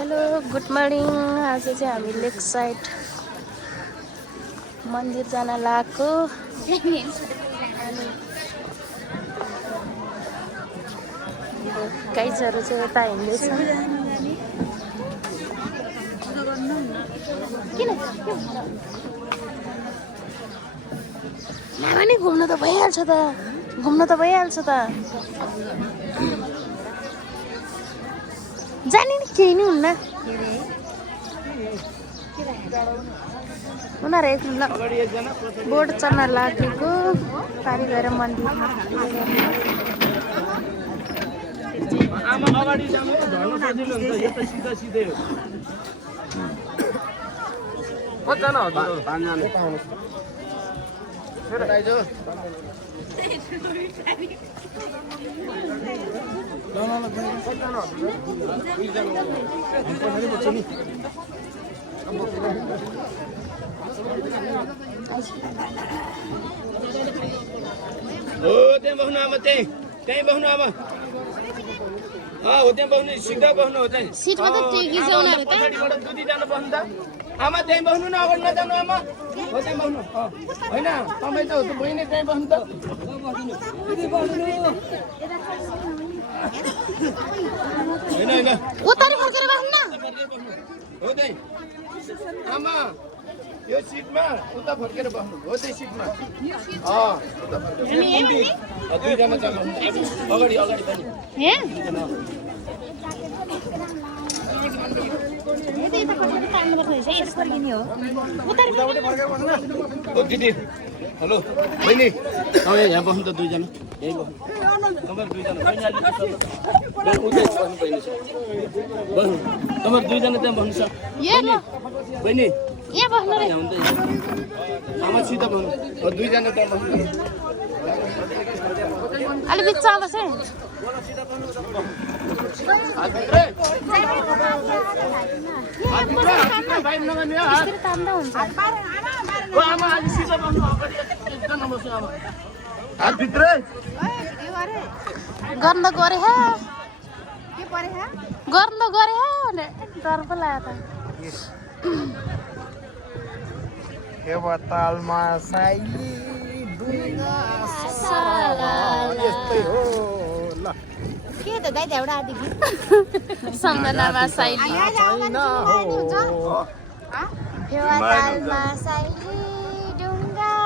Hello good morning. आज चाहिँ हामी लेक साइड मन्दिर जान लागेको। गाइजहरू चाहिँ यता हिँड्दैछ। यहाँ नि घुम्न त भइहाल्छ त, जाने नि केही नि हुन्न। उनीहरू एकजना बोर्ड चढ्न लागेको पारि गएर मन्दिरमा त्यहाँ बस्नु आमा, त्यहीँ बस्नु आमा। हो त्यहाँ बस्नु, सिधा बस्नु हो त्यहीँ। सिटमा त टेकिन्छ उनीहरू त। पछाडिबाट दुईजना बस्नु त। आमा त्यहीँ बस्नु न, अगाडि नजानु आमा। हो त्यहाँ बस्नु। होइन तपाईँ त बहिनी त्यहीँ बस्नु त। होइन उतारे फर्केर बस्नु न। हो त्यहीँ आमा, यो सिटमा उता फर्केर बस्नु हो, त्यही सिटमा। उता फर्केर दुईजना चाहिँ बस्नु अगाडि अगाडि पनि। हो दिदी, हेलो बहिनी, यहाँ बस्नु त दुईजना, यहीँ बस्नु तपाईँहरू दुईजना। तपाईँहरू दुईजना त्यहाँ बस्नु छ बहिनी, यहाँ बस्नु रे। आमा सिधा बस्नु हो, दुईजना त्यहाँ बस्नु। अलि बिचमा बस है। बाहिर नगर्ने हो, यसरी तान्दा हुन्छ। आमा अलि सिधा बस्नु, अगाडि एकजना बस्नु आमा। हात भित्रै गर्न त गरे हे, गर्न त गरे हे भने डर पो लाग्यो त। तालमा साइली डुङ्गा यस्तै हो ल। के त दाइ एउटा आदि गीत सम्झनामा साइली तालमा साइली डुङ्गा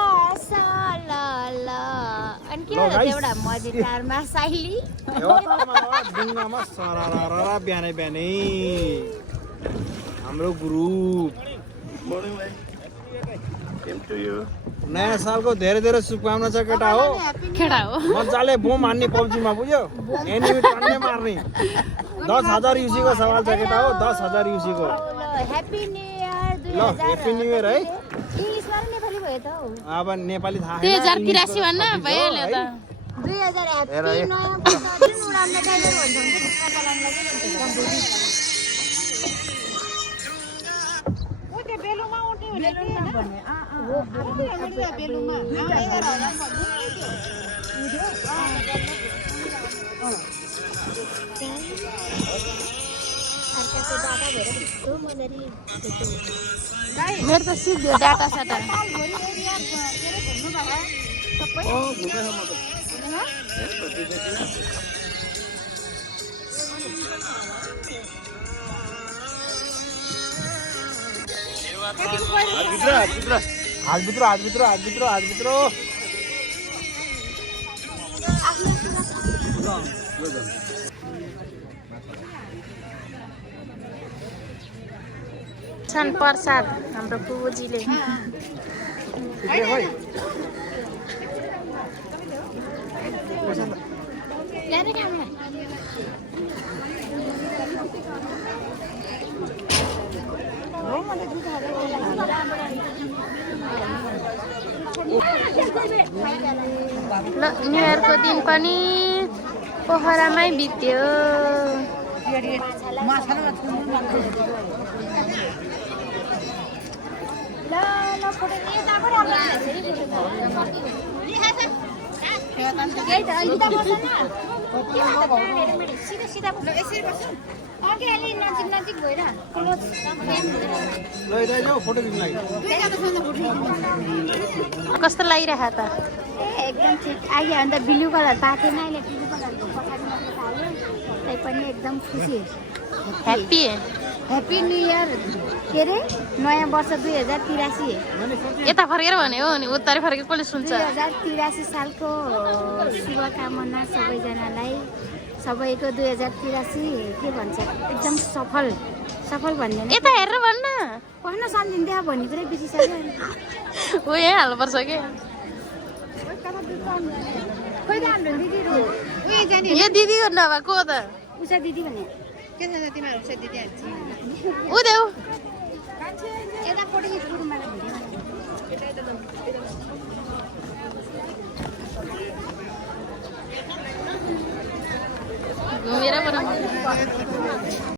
सालाल अनि के हो एउटा मजिटारमा साइली डुङ्गामा सरररर बिहानै बिहानै हाम्रो ग्रुप नयाँ सालको धेरै धेरै शुभकामना छ केटा हो। मजाले बोम हान्ने पब्जीमा बुझ्यो, एनिमी टन्ने मार्ने। 10,000 युसीको सवाल छ केटा हो, 10,000 युसीको। ह्यापी न्यू इयर ल ह्याप्पी न्यू इयर है। इङ्ग्लिसमा र नेपाली भयो त हौ। अब नेपाली थाहा 2083 भन्न भइहाल्यो त। 2000 ह्यापी नयाँ वर्ष दिन उडाउन ड्राइभर भन्छ हुन्छ बेलुमा उठ्ने हो बेलुमा मेरो त सिद्धो डाटा साटा। हातभित्र छन् प्रसाद हाम्रो पुबुजीले। ल न्यु इयरको दिन पनि पोखरामै बित्यो। सीधा सीधा अघि अलि नजिक नजिक भएर क्लोज ल यता जाऊ फोटो खिच्न लागि कस्तो लागिरहेको त ए एकदम ठिक आगे अन्त ब्लू कलर पाथेन अहिले ब्लू कलरको पछाडि मात्र हाल्यो तै पनि एकदम खुसी ह्याप्पी ह्याप्पी न्यू इयर के अरे नयाँ वर्ष 2083 यता फर्केर भने हो नि उत्तरै फर्केर कसले सुन्छ 2083 सालको शुभकामना सबैजनालाई सबैको 2083 के भन्छ एकदम सफल सफल भन्दैन यता हेरेर भन्न भन्न सम्झिँदै भन्ने कुरै बिर्सिसक्यो ऊ यहाँ हाल्नुपर्छ कि खोइ त हाम्रो दिदीहरू यो दिदीको नभए को त उषा दिदी भन्ने ऊ देऊ यता फोटो खिच्नु मलाई घुमेर बनाउनु